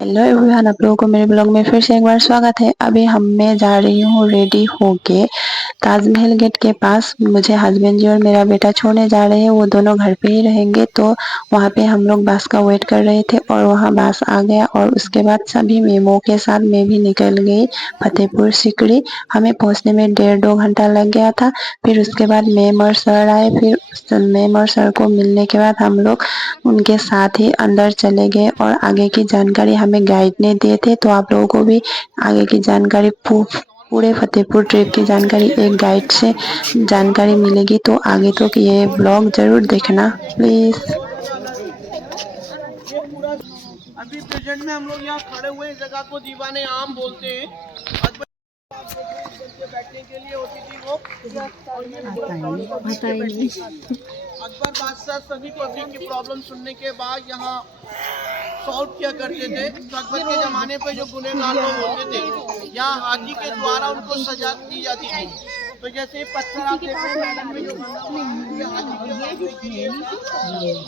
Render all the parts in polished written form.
Hello everyone, आप लोगों को मेरे ब्लॉग में फिर से एक बार स्वागत है। अभी मैं जा रही हूँ रेडी होके ताजमहल गेट के पास। मुझे हस्बैंड जी और मेरा बेटा छोड़ने जा रहे हैं। वो दोनों घर पे ही रहेंगे, तो वहाँ पे हम लोग बस का वेट कर रहे थे और वहाँ बस आ गया। और उसके बाद सभी मेमो के साथ मैं भी निकल गई फतेहपुर सीकरी। हमें पहुँचने में 1.5-2 घंटा लग गया था। फिर उसके बाद मैम और सर आए। फिर मैम और सर को मिलने के बाद हम लोग उनके साथ ही अंदर चले गए और आगे की जानकारी हमें गाइड ने दिए थे। तो आप लोगों को भी आगे की जानकारी पूरे फतेहपुर ट्रिप की जानकारी एक गाइड से जानकारी मिलेगी। तो आगे तो ये ब्लॉग जरूर देखना प्लीज। ये पूरा अभी प्रेजेंट में हम लोग यहाँ खड़े हुए इस जगह को दीवाने आम बोलते हैं। बैठने के लिए होती थी वो, और ये अकबर बादशाह सभी पब्लिक की प्रॉब्लम सुनने के बाद यहाँ सॉल्व किया करते थे। तो अकबर के जमाने पे जो गुनहगार लोग होते थे, यहाँ हाथी के द्वारा उनको सजा दी जाती थी। तो जैसे पत्थर आप देख रहे हैं में जो बना हुआ है, ये हाथी के मारने के लिए उस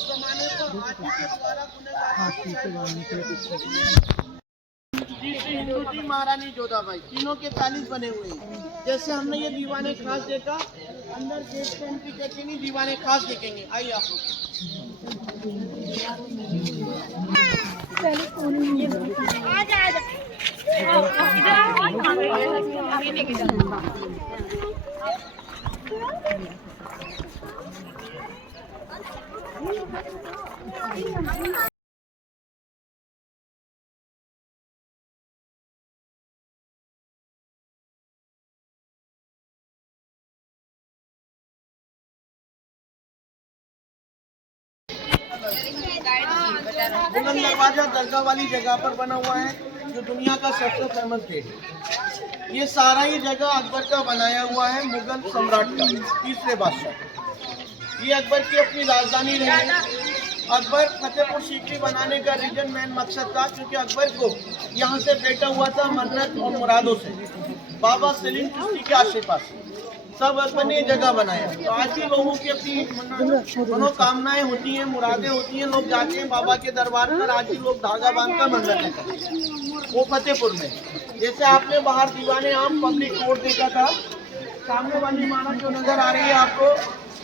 जमाने पर हाथी के द्वारा हिंदुजी महारानी जोधाबाई तीनों के पैलेस बने हुए हैं। जैसे हमने ये दीवाने खास देखा, अंदर गेट से एंट्री करके नहीं दीवाने खास देखेंगे। आइए आप लोग। बुलंद दरवाजा दरगाह वाली जगह पर बना हुआ है, जो दुनिया का सबसे फेमस गेट है। ये सारा ही जगह अकबर का बनाया हुआ है, मुगल सम्राट का, तीसरे बादशाह। ये अकबर की अपनी राजधानी रही। अकबर फतेहपुर सीकरी बनाने का रीजन मेन मकसद था, क्योंकि अकबर को यहाँ से बेटा हुआ था मन्नत और मुरादों से, बाबा सलीम चिश्ती के आशीर्वाद से। सब अकबर ने जगह बनाया। तो आज भी लोगों की अपनी मनोकामनाएं होती हैं, मुरादें होती हैं, लोग जाते हैं बाबा के दरबार पर। आज भी लोग धागा बांध कर मन्नतें करते हैं। वो फतेहपुर में, जैसे आपने बाहर दीवाने आम पब्लिक कोर्ट देखा था, सामने वाली इमारत जो नजर आ रही है आपको,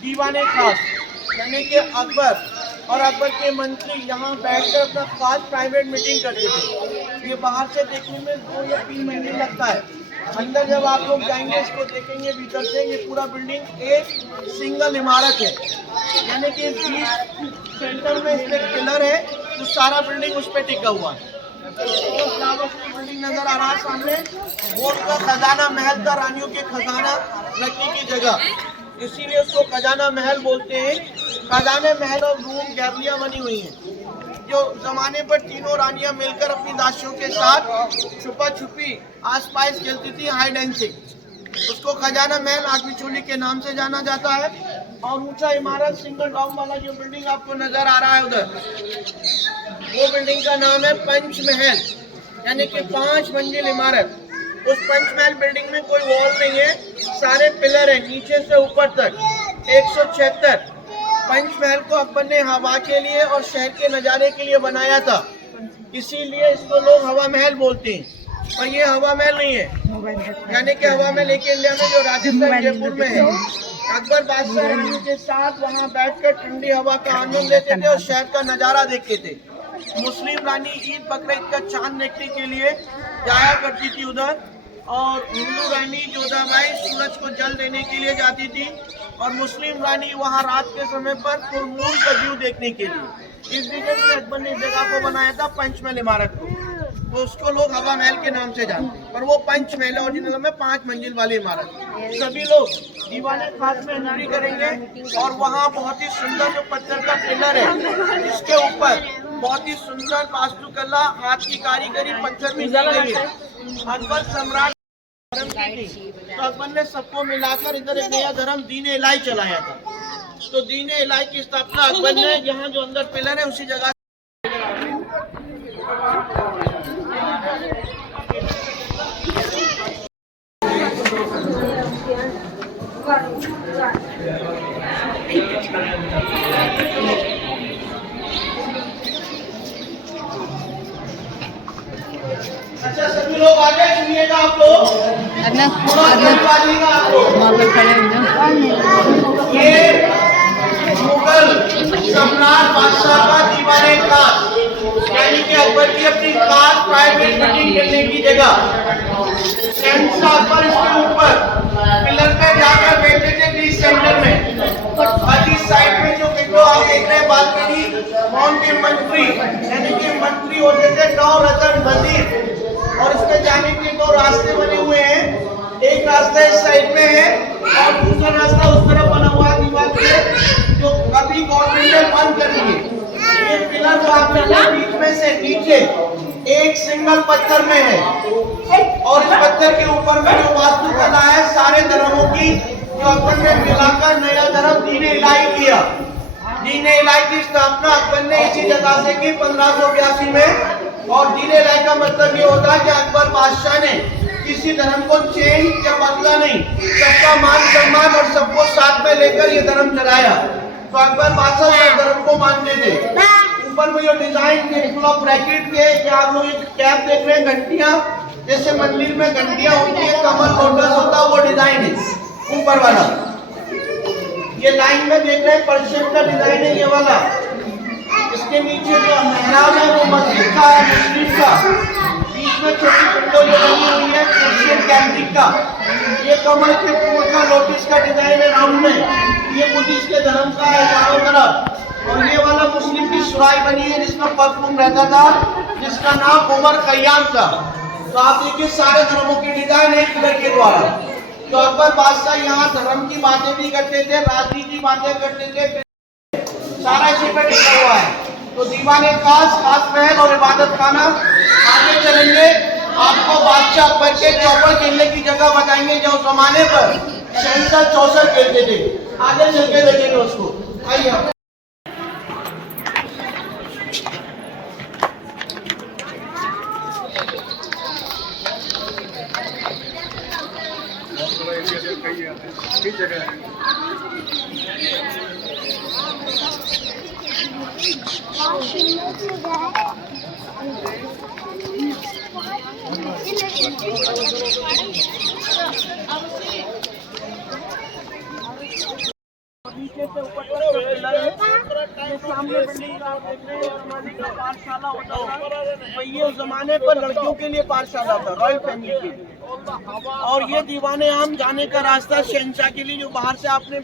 दीवाने खास, यानी कि अकबर और अकबर के मंत्री यहाँ बैठकर अपना खास प्राइवेट मीटिंग करते थे। ये बाहर से देखने में 2 या 3 महीने लगता है। अंदर जब आप लोग जाएंगे, इसको देखेंगे भीतर से, ये पूरा बिल्डिंग एक सिंगल इमारत है, यानी कि सेंटर में इसमें पिलर है, जो सारा बिल्डिंग उस पर टिका हुआ है। बिल्डिंग नजर आ रहा है सामने, वो उसका खजाना महल था, रानियों के खजाना रखने की जगह, इसीलिए उसको खजाना महल बोलते हैं। खजाने महल और रूम गैलरियां बनी हुई हैं, जो जमाने पर तीनों रानियां मिलकर अपनी दासियों के साथ छुपा छुपी आस पास खेलती थी, हाइड एंड सीक। उसको खजाना महल आग चोली के नाम से जाना जाता है। और ऊंचा इमारत सिंगल डॉम वाला जो बिल्डिंग आपको नजर आ रहा है उधर, वो बिल्डिंग का नाम है पंचमहल, यानी कि 5 मंजिल इमारत। उस पंचमहल बिल्डिंग में कोई वॉल नहीं है, सारे पिलर है नीचे से ऊपर तक, 176। पंचमहल को अकबर ने हवा के लिए और शहर के नज़ारे के लिए बनाया था, इसीलिए इसको लोग हवा महल बोलते हैं। और ये हवा महल नहीं है, यानी कि हवा महल एक इंडिया में जो राजस्थान जयपुर में है। अकबर बादशाह रानी के साथ वहाँ बैठकर ठंडी हवा का आनंद लेते थे और शहर का नज़ारा देखते थे। मुस्लिम रानी ईद बकरीद का चांद देखने के लिए जाया करती थी उधर, और हिंदू रानी जोधाबाई सूरज को जल देने के लिए जाती थी, और मुस्लिम रानी वहाँ रात के समय पर फुल मून का व्यू देखने के लिए। इस रीजन से अकबर ने इस जगह को बनाया था पंचमहल इमारत को, तो उसको लोग हवा महल के नाम से जानते हैं, पर वो पंचमहल ओरिजिनल में 5 मंजिल वाली इमारत। सभी लोग दीवाने खास में एंट्री करेंगे, और वहाँ बहुत ही सुंदर जो पत्थर का पिलर है, जिसके ऊपर बहुत ही सुंदर वास्तुकला, हाथ की कारीगरी, पत्थर भी लगी है। अकबर सम्राट तो अकबर ने सबको मिलाकर इधर एक नया धर्म दीन इलाही चलाया था। तो दीन इलाही की स्थापना अकबर ने, यहाँ जो अंदर पिलर है उसी जगह अच्छा सभी लोग आ गए, सुनिएगा आप लोग, आप लोग ये मुगल सम्राट बादशाह का दीवाने खास, यानी कि अकबर की अपनी खास प्राइवेट मीटिंग करने की जगह। शहंशाह अकबर इसके ऊपर पिलर पे जाकर बैठे थे बीच सेंटर में, और इस साइड में जो विंडो आप देख रहे हैं बालकनी, वहाँ के मंत्री यानी कि मंत्री होते थे नौरत्न वजीर, और इसके जाने के दो रास्ते बने हुए हैं, एक रास्ता इस साइड में है और दूसरा रास्ता उस तरफ बना हुआ है दीवार पे, जो अभी गवर्नमेंट ने बंद कर दिए। ये पिलर जो आप देख रहे हैं बीच में से नीचे एक सिंगल पत्थर में है, और इस पत्थर के ऊपर में जो वास्तुकला है सारे धर्मों की, जो अकबर ने मिलाकर नया धर्म दीन-ए इलाही किया। दीन-ए इलाही की स्थापना अकबर ने इसी जगह से की 1582 में, और दीन-ए इलाही का मतलब ये होता है कि अकबर बादशाह ने किसी धर्म को चेंज या बदला नहीं, सबका मान सम्मान और सबको साथ में लेकर ये धर्म चलाया। तो अकबर बादशाह सब धर्म को मानते थे। ऊपर में जो डिजाइन ब्रैकेट के, क्या आप लोग एक कैप देख रहे हैं, घंटियां, जैसे मंदिर में घंटियां होती है, कमल लोटस होता है, वो डिजाइन है ऊपर वाला। ये लाइन में देख रहे हैं पर्शियन का डिजाइन है ये वाला। इसके नीचे जो मेहराब है वो मस्जिद का है, मुस्लिम का। बीच में छोटी विंडो जो लगी हुई है पर्शियन कैथलिक का। ये कमल के फूल का लोटस का डिजाइन है राउंड में, ये बुद्धिस्ट के धर्म का है चारों तरफ। और ये वाला मुस्लिम की सुराई बनी है जिसमें परफ्यूम रहता था, जिसका नाम उमर खयाम था। तो आप देखिए सारे धर्मों की डिजाइन एक पिलर के द्वारा। तो अकबर बादशाह यहाँ धर्म की बातें भी करते थे, राजनीति की बातें करते थे, सारा इसी पे टिका हुआ है। तो दीवाने खास महल और इबादत खाना। आगे चलेंगे, आपको बादशाह अकबर के चौपर खेलने की जगह बताएंगे जो जमाने पर शहंशाह चौसर खेलते थे। आगे चल के देखेंगे उसको, आइए। कई जगह है। नीचे से ऊपर तक पिलर है, सामने बिल्डिंग आप देख रहे हैं हमारी पाठशाला होता था। ये उस जमाने पर लड़कियों के लिए पाठशाला था, रॉयल फैमिली के लिए। और ये दीवाने आम जाने का रास्ता शहंशाह के लिए, जो बाहर से आपने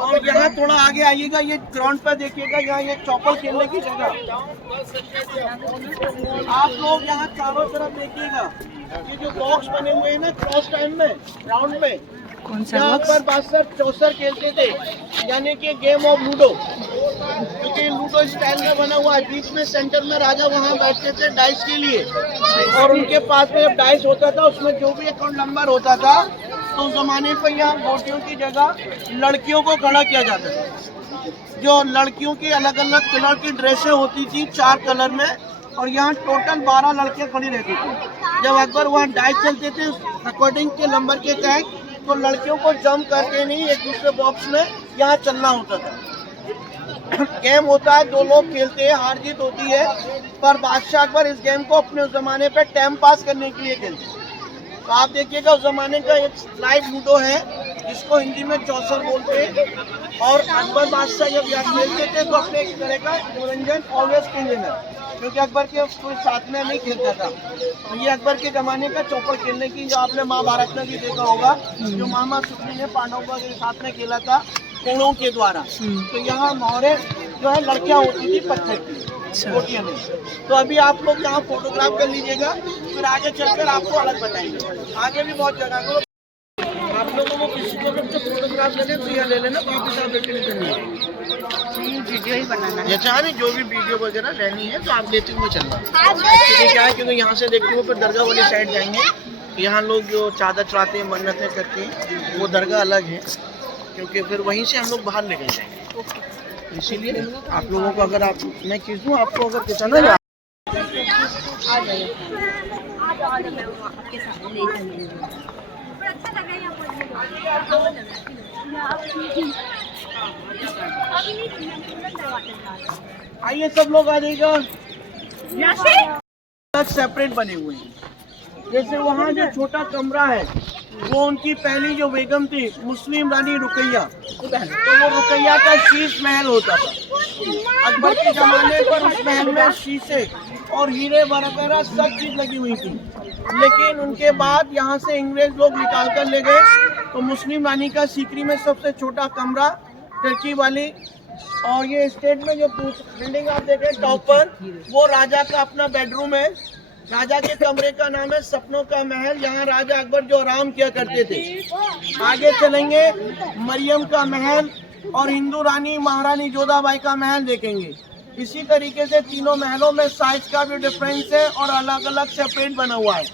और यहाँ थोड़ा आगे आइएगा, ये ग्राउंड पर देखिएगा, यहाँ ये चौपर खेलने की जगह। आप लोग यहाँ चारों तरफ देखिएगा, ये जो बॉक्स बने हुए हैं ना क्रॉस टाइम में राउंड में, यहाँ पर बादशाह चौसर खेलते थे, यानी कि गेम ऑफ लूडो, क्योंकि लूडो स्टाइल में बना हुआ है। बीच में सेंटर में राजा वहाँ बैठते थे डाइस के लिए, और उनके पास में जब डाइस होता था उसमें जो भी अकाउंट नंबर होता था, तो उस जमाने पर यहाँ गोटियों की जगह लड़कियों को खड़ा किया जाता था। जो लड़कियों की अलग अलग कलर की ड्रेसें होती थी 4 कलर में, और यहाँ टोटल 12 लड़कियाँ खड़ी रहती थी। जब अकबर वहाँ डाइस चलते थे अकॉर्डिंग के नंबर के तहत, तो लड़कियों को जंप करके नहीं एक दूसरे बॉक्स में यहाँ चलना होता था। गेम होता है, 2 लोग खेलते हैं, हार जीत होती है, पर बादशाह अकबर इस गेम को अपने उस जमाने पे टाइम पास करने के लिए खेलते हैं। तो आप देखिएगा उस जमाने का एक लाइव लूडो है जिसको हिंदी में चौसर बोलते हैं, और अकबर बादशाह जब यहाँ खेलते थे तो अपने एक तरह का मनोरंजन ऑलवेज खेलना, क्योंकि अकबर के कोई साथ में नहीं खेलता था। तो ये अकबर के जमाने का चौपर खेलने की, जो आपने महाभारत में भी देखा होगा, जो मामा सुग्रीव ने पांडवों के साथ में खेला था कोड़ों के द्वारा। तो यहाँ मोहरे जो है लड़कियाँ होती थी पत्थर की गोटियाँ में। तो अभी आप लोग यहाँ फोटोग्राफ कर लीजिएगा, फिर आगे चलकर आपको अलग बताएंगे। आगे भी बहुत जगह को आप लोगों को किसी को भी फोटोग्राफ लेने तो यहाँ ले लेना, वापस आप लेके नहीं करनी है, वीडियो ही बनाना है। अच्छा नहीं, जो भी वीडियो वगैरह लेनी है तो आप लेते हुए चलना। क्योंकि क्या है, क्योंकि यहाँ से देखते हुए फिर दरगाह वाली साइड जाएंगे, यहाँ लोग जो चादर चढ़ाते हैं, मन्नतें करते हैं, वो दरगाह अलग है, क्योंकि फिर वहीं से हम लोग बाहर निकल जाएंगे। इसीलिए आप लोगों को अगर आप मैं चीज़ दूँ आपको, अगर किसान ना आइए सब लोग आ जाइएगा। तक सेपरेट बने हुए हैं। जैसे वहाँ जो छोटा कमरा है वो उनकी पहली जो बेगम थी मुस्लिम रानी रुकैया, तो वो रुकैया का शीश महल होता था। अकबर के जमाने पर उस महल में शीशे और हीरे वगैरह सब चीज लगी हुई थी, लेकिन उनके बाद यहाँ से अंग्रेज लोग निकाल कर ले गए। तो मुस्लिम रानी का सीकरी में सबसे छोटा कमरा टर्की वाली, और ये स्टेट में जो बिल्डिंग आप देख रहे हैं टॉप पर, वो राजा का अपना बेडरूम है। राजा के कमरे का नाम है सपनों का महल, यहाँ राजा अकबर जो आराम किया करते थे। आगे चलेंगे मरियम का महल और हिंदू रानी महारानी जोधाबाई का महल देखेंगे। इसी तरीके से तीनों महलों में साइज का भी डिफरेंस है और अलग अलग सेपरेट बना हुआ है।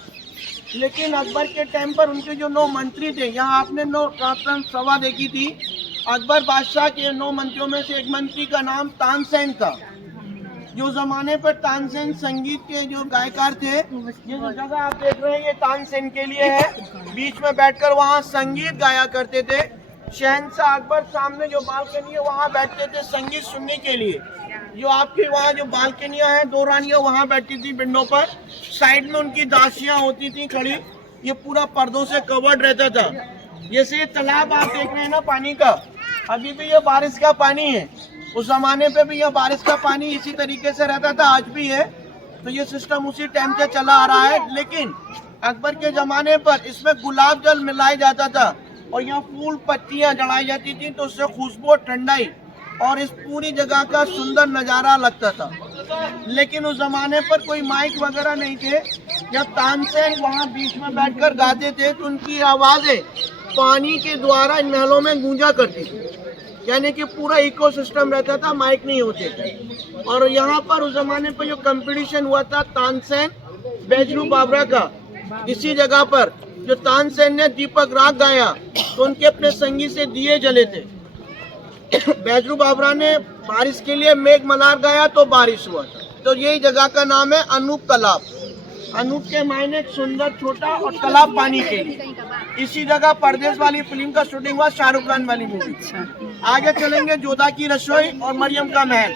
लेकिन अकबर के टाइम पर उनके जो 9 मंत्री थे, यहाँ आपने 9 राष्ट्र सभा देखी थी। अकबर बादशाह के 9 मंत्रियों में से एक मंत्री का नाम तानसेन था। जो जमाने पर तानसेन संगीत के जो गायकार थे, ये जो जगह आप देख रहे हैं ये तानसेन के लिए है। बीच में बैठकर वहाँ संगीत गाया करते थे। शहंशाह अकबर सामने जो बालकनी है वहाँ बैठते थे संगीत सुनने के लिए। जो आपके वहाँ जो बालकनियाँ हैं 2 रानियाँ वहाँ बैठती थी विंडो पर, साइड में उनकी दासियाँ होती थी खड़ी। ये पूरा पर्दों से कवर्ड रहता था। जैसे ये तालाब आप देख रहे हैं ना पानी का, अभी भी ये बारिश का पानी है। उस जमाने पे भी यह बारिश का पानी इसी तरीके से रहता था, आज भी है। तो ये सिस्टम उसी टाइम से चला आ रहा है। लेकिन अकबर के जमाने पर इसमें गुलाब जल मिलाया जाता था और यहाँ फूल पत्तियाँ जलाई जाती थी, तो उससे खुशबू और ठंडाई और इस पूरी जगह का सुंदर नज़ारा लगता था। लेकिन उस जमाने पर कोई माइक वगैरह नहीं थे। जब तानसेन वहाँ बीच में बैठकर गाते थे तो उनकी आवाज़ें पानी के द्वारा इन महलों में गूंजा करती थी, यानी कि पूरा इकोसिस्टम रहता था, माइक नहीं होते थे। और यहाँ पर उस जमाने पर जो कंपटीशन हुआ था तानसेन बैजरू बाबरा का, इसी जगह पर जो तानसेन ने दीपक राग गाया तो उनके अपने संगीत से दिए जले थे। बैजरू बाबरा ने बारिश के लिए मेघ मल्हार गाया तो बारिश हुआ था। तो यही जगह का नाम है अनूप तालाब। अनूप के मायने सुंदर छोटा और तालाब पानी के लिए। इसी जगह परदेश वाली फिल्म का शूटिंग हुआ, शाहरुख खान वाली मूवी। आगे चलेंगे जोधा की रसोई और मरियम का महल।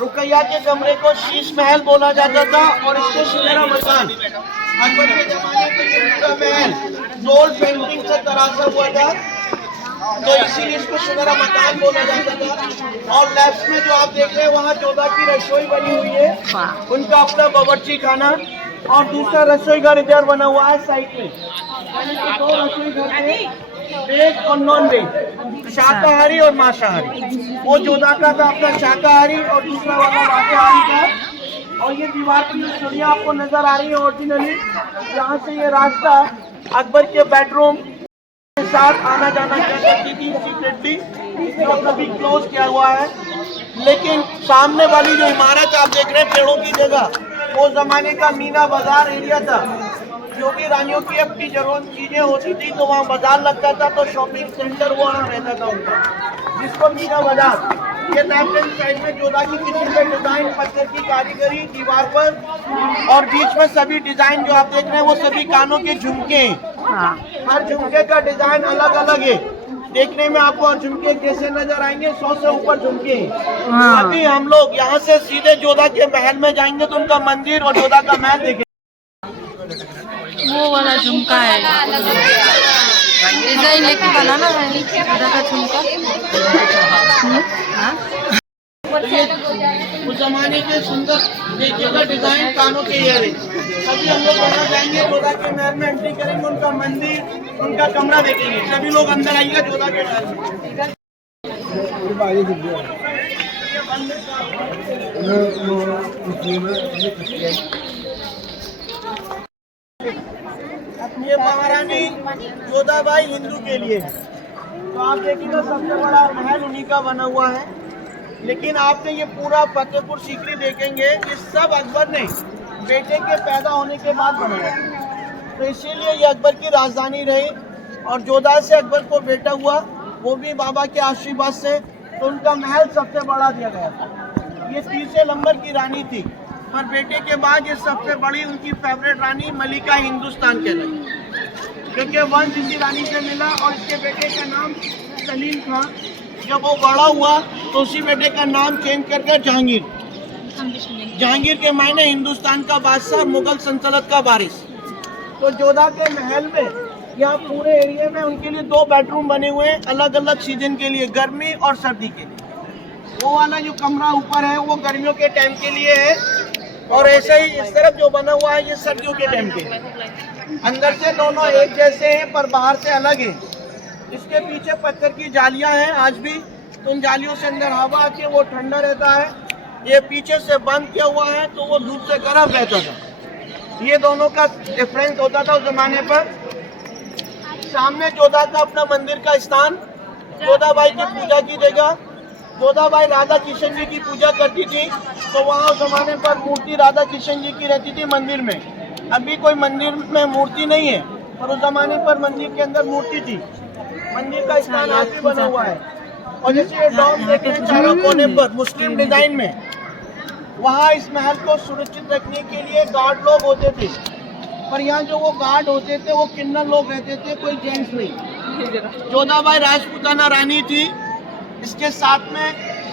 रुकैया के कमरे को शीश महल बोला जाता था और इसको सुनहरा मकान। अकबर के जमाने में महल गोल्ड पेंटिंग से तराशा हुआ था, तो इसीलिए इसको सुनहरा मकान बोला जाता था। और लेफ्ट में जो आप देख रहे हैं वहाँ जोधा की रसोई बनी हुई है, उनका अपना बावर्ची खाना, और दूसरा रसोई घर इधर बना हुआ है साइड में। 2 रसोई घर थे, वेज और नॉन वेज, शाकाहारी और मांसाहारी। वो जोधा का था अपना शाकाहारी और दूसरा वाला मांसाहारी था। और ये दीवार पर जो सीढ़ियाँ आपको नजर आ रही है ओरिजिनली, यहाँ से ये रास्ता अकबर के बेडरूम के साथ आना जाना कर सकती थी सीक्रेटली, इसको कभी क्लोज किया हुआ है। लेकिन सामने वाली जो इमारत आप देख रहे हैं पेड़ों की जगह, वो जमाने का मीना बाजार एरिया था। जो भी रानियों की अपनी जरूरत चीजें होती थी तो वहाँ बाजार लगता था, तो शॉपिंग सेंटर वहाँ रहता था उनका, जिसको मीना बाजार। ये लेफ्ट हैंड साइड में जोधा की किचन का डिजाइन, पत्थर की कारीगरी दीवार पर, और बीच में सभी डिजाइन जो आप देख रहे हैं वो सभी कानों के झुमके हैं। हर झुमके का डिजाइन अलग अलग है। देखने में आपको और झुमके कैसे नजर आएंगे, 100 से ऊपर झुमके हैं। अभी हम लोग यहाँ से सीधे जोधा के महल में जाएंगे तो उनका मंदिर और जोधा का महल देखेंगे। वो वाला झुमका है, डिजाइन लेके बनाना है जोधा का झुमका। उस जमाने के सुंदर देखिएगा डिजाइन, कानों के इयरिंग। सभी हम लोग वहाँ जाएंगे, जोधा के महल में एंट्री करेंगे, उनका मंदिर, उनका कमरा देखेंगे। सभी लोग अंदर आइएगा जोधा के महल में। ये महारानी जोधाबाई हिंदू के लिए है। तो आप देखिएगा सबसे बड़ा महल उन्हीं का बना हुआ है। लेकिन आपने ये पूरा फतेहपुर सीकरी देखेंगे, ये सब अकबर ने बेटे के पैदा होने के बाद बनाया। तो इसीलिए ये अकबर की राजधानी रही। और जोधा से अकबर को बेटा हुआ, वो भी बाबा के आशीर्वाद से, तो उनका महल सबसे बड़ा दिया गया था। ये तीसरे नंबर की रानी थी, पर बेटे के बाद ये सबसे बड़ी उनकी फेवरेट रानी मलिका हिंदुस्तान कहलाई, क्योंकि वंश इसी रानी से मिला। और इसके बेटे का नाम सलीम था। जब वो बड़ा हुआ तो उसी बेटे का नाम चेंज करके जहांगीर के मायने हिंदुस्तान का बादशाह, मुगल सल्तनत का वारिस। तो जोधा के महल में यहाँ पूरे एरिया में उनके लिए 2 बेडरूम बने हुए हैं, अलग अलग सीजन के लिए, गर्मी और सर्दी के लिए। वो वाला जो कमरा ऊपर है वो गर्मियों के टाइम के लिए है, और ऐसे ही इस तरफ जो बना हुआ है ये सर्दियों के टाइम के लिए। अंदर से दोनों एक जैसे हैं पर बाहर से अलग है। इसके पीछे पत्थर की जालियां हैं आज भी, तो उन जालियों से अंदर हवा आके वो ठंडा रहता है। ये पीछे से बंद किया हुआ है तो वो धूप से गर्म रहता था। ये दोनों का डिफरेंस होता था उस जमाने पर। सामने जोधा का अपना मंदिर का स्थान, जोधाबाई की पूजा की जगह। जोधाबाई राधा किशन जी की पूजा करती थी, तो वहाँ उस जमाने पर मूर्ति राधा किशन जी की रहती थी मंदिर में। अभी कोई मंदिर में मूर्ति नहीं है, पर उस जमाने पर मंदिर के अंदर मूर्ति थी। मंदिर का स्थान आज भी बना हुआ है। और जैसे ये डॉम देख रहे हैं चारों कोने पर मुस्लिम डिजाइन में, वहाँ इस महल को सुरक्षित रखने के लिए गार्ड लोग होते थे। पर यहाँ जो वो गार्ड होते थे वो किन्नर लोग रहते थे, कोई जेंट्स नहीं। जोधाबाई राजपूताना रानी थी, इसके साथ में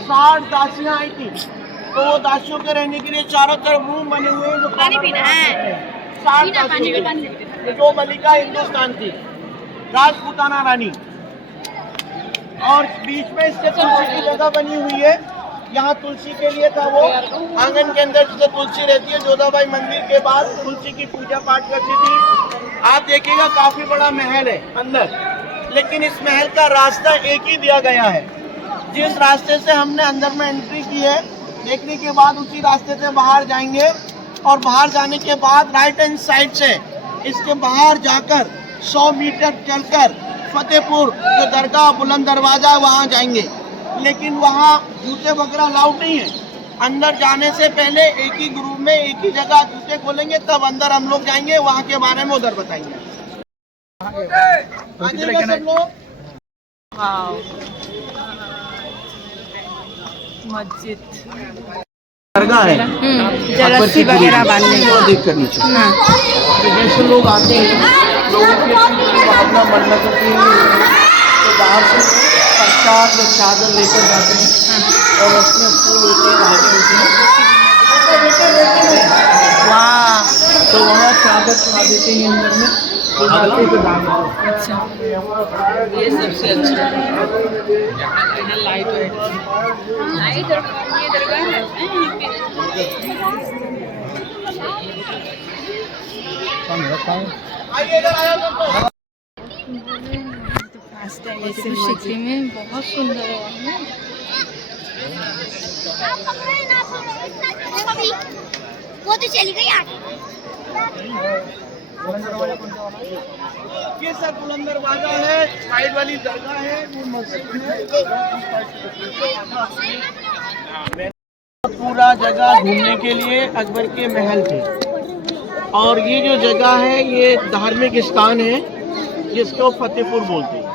60 दासियां आई थी। तो वो दासियों के रहने के लिए चारों तरफ रूम बने हुए हैं, जो पानी पीना है। 60 दासियां जो मलिका हिंदुस्तान थी, राजपूताना रानी। और बीच में इसके तुलसी की जगह बनी हुई है। यहाँ तुलसी के लिए था वो आंगन के अंदर जिसे तुलसी रहती है। जोधाबाई मंदिर के बाद तुलसी की पूजा पाठ करती थी। आप देखिएगा काफी बड़ा महल है अंदर, लेकिन इस महल का रास्ता एक ही दिया गया है। जिस रास्ते से हमने अंदर में एंट्री की है, देखने के बाद उसी रास्ते से बाहर जाएंगे। और बाहर जाने के बाद राइट हैंड साइड से इसके बाहर जाकर 100 मीटर चलकर फतेहपुर जो दरगाह बुलंद दरवाजा वहाँ जाएंगे। लेकिन वहाँ जूते वगैरह अलाउड नहीं है। अंदर जाने से पहले एक ही ग्रुप में एक ही जगह जूते खोलेंगे, तब अंदर हम लोग जाएंगे। वहाँ के बारे में उधर बताएंगे। सब लोग मस्जिद दरगाह है, रस्सी वगैरह बांधने देख कर नीचे। तो जैसे लोग आते हैं, लोगों की अपना मन्नतों की, तो बाहर से प्रसाद या चादर लेकर जाते हैं, और उसमें फूल होते हैं, धागे होते हैं। वाह, तो वहाँ चादर चढ़ा देते हैं अंदर में, तो जाते हैं धागे। अच्छा, ये सबसे अच्छा लाइट ये दरगाह है। आइए इधर आया दोस्तों। सिक्किम में बहुत सुंदर है। वो तो चली गई यार। ये सर बुलंद दरवाजा है, साइड वाली दरगाह है, वो मस्जिद है। पूरा जगह घूमने के लिए अकबर के महल थे। और ये जो जगह है ये धार्मिक स्थान है, जिसको फतेहपुर बोलते हैं।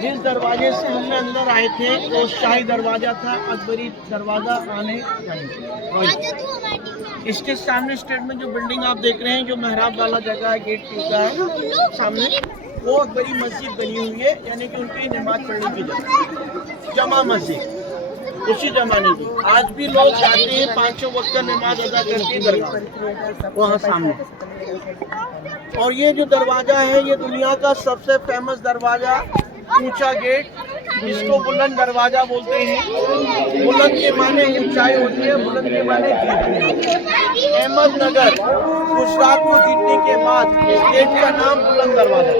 जिस दरवाजे से हमने अंदर आए थे वो शाही दरवाजा था, अकबरी दरवाजा आने जाने। इसके सामने स्टेट में जो बिल्डिंग आप देख रहे हैं, जो मेहराब वाला जगह है, गेट टूटा है सामने, वो अकबरी मस्जिद बनी हुई है, यानी कि उनकी नमाज पढ़ने की जगह, जमा मस्जिद उसी जमाने की। आज भी लोग जाते हैं, 5 वक्त का नमाज अदा करते हैं दरगाह वहाँ सामने। और ये जो दरवाजा है ये दुनिया का सबसे फेमस दरवाजा, ऊंचा गेट, जिसको बुलंद दरवाजा बोलते हैं। बुलंद के माने ऊंचाई होती है, बुलंद के माने जीतने। अहमदनगर गुजरात को जीतने के बाद इस गेट का नाम बुलंद दरवाजा,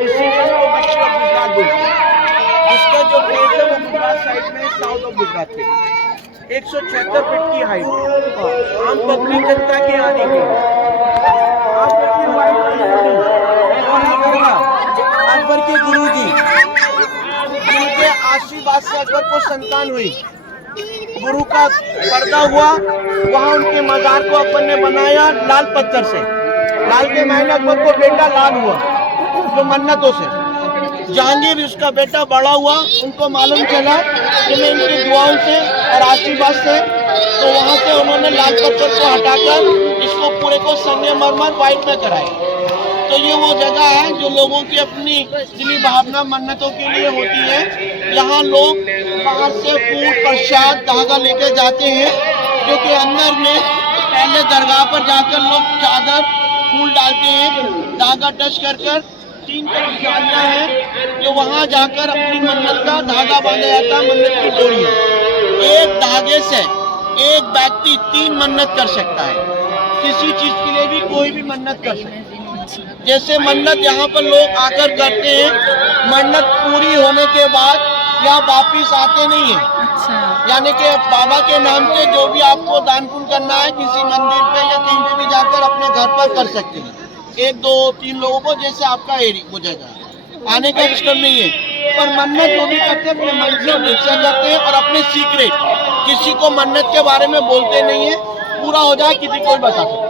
इसीलिए इसको विश्व गुजरात बोलते हैं। इसका जो गेट है वो गुजरात साइड में, साउथ ऑफ गुजरात के 176 फीट की हाइट, आम पब्लिक जनता के आने के। अकबर के गुरुजी, जिनके आशीर्वाद से अकबर को संतान हुई, गुरु का पर्दा हुआ, वहाँ उनके मजार को अकबर ने बनाया लाल पत्थर से। लाल के मायने अकबर को बेटा लाल हुआ जो मन्नतों से। जहांगीर उसका बेटा बड़ा हुआ, उनको मालूम चला कि मैं इनकी दुआओं से और आशीर्वाद से, तो वहाँ से उन्होंने लाल पत्थर को हटाकर इसको पूरे को संगमरमर व्हाइट में कराया। तो ये वो जगह है जो लोगों की अपनी दिली भावना मन्नतों के लिए होती है। यहाँ लोग बाहर से फूल प्रसाद धागा लेके जाते हैं, जो कि अंदर में पहले दरगाह पर जाकर लोग चादर फूल डालते हैं, धागा टच कर 3 जालियां हैं जो वहाँ जाकर अपनी मन्नत का धागा बांधा जाता है। मन्नत की डोरी एक धागे से एक व्यक्ति 3 मन्नत कर सकता है। किसी चीज के लिए भी कोई भी मन्नत कर सकता है। जैसे मन्नत यहाँ पर लोग आकर करते हैं, मन्नत पूरी होने के बाद यहाँ वापिस आते नहीं है। यानी कि बाबा के नाम से जो भी आपको दान पुण्य करना है किसी मंदिर पे या कहीं पे भी जाकर अपने घर पर कर सकते हैं। 1, 2, 3 लोगों को, जैसे आपका एरिया हो जाएगा, आने का सिस्टम नहीं है। पर मन्नत जो भी करते हैं अपने मन से निश्चय करते हैं और अपने सीक्रेट किसी को मन्नत के बारे में बोलते नहीं है। पूरा हो जाए किसी को भी बता सकते।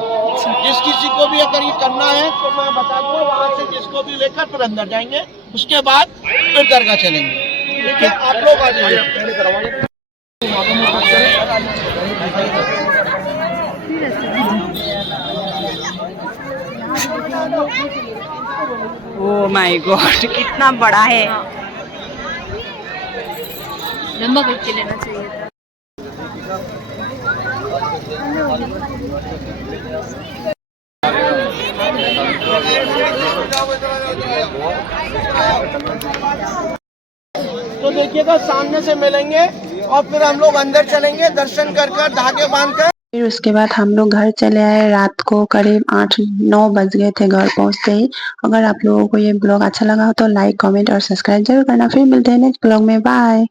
जिस किसी को भी अगर ये करना है तो मैं बता दूंगा, वहाँ से जिसको भी लेकर फिर अंदर जाएंगे, उसके बाद फिर दरगाह चलेंगे। ठीक है, आप लोग आ जाइए। ओह माय गॉड, कितना बड़ा है। लंबा करके लेना चाहिए था। तो देखिएगा सामने से मिलेंगे और फिर हम लोग अंदर चलेंगे दर्शन कर धागे बांधकर। फिर उसके बाद हम लोग घर चले आए। रात को करीब 8-9 बज गए थे घर पहुंचते ही। अगर आप लोगों को ये ब्लॉग अच्छा लगा हो तो लाइक, कमेंट और सब्सक्राइब जरूर करना। फिर मिलते हैं नेक्स्ट ब्लॉग में। बाय।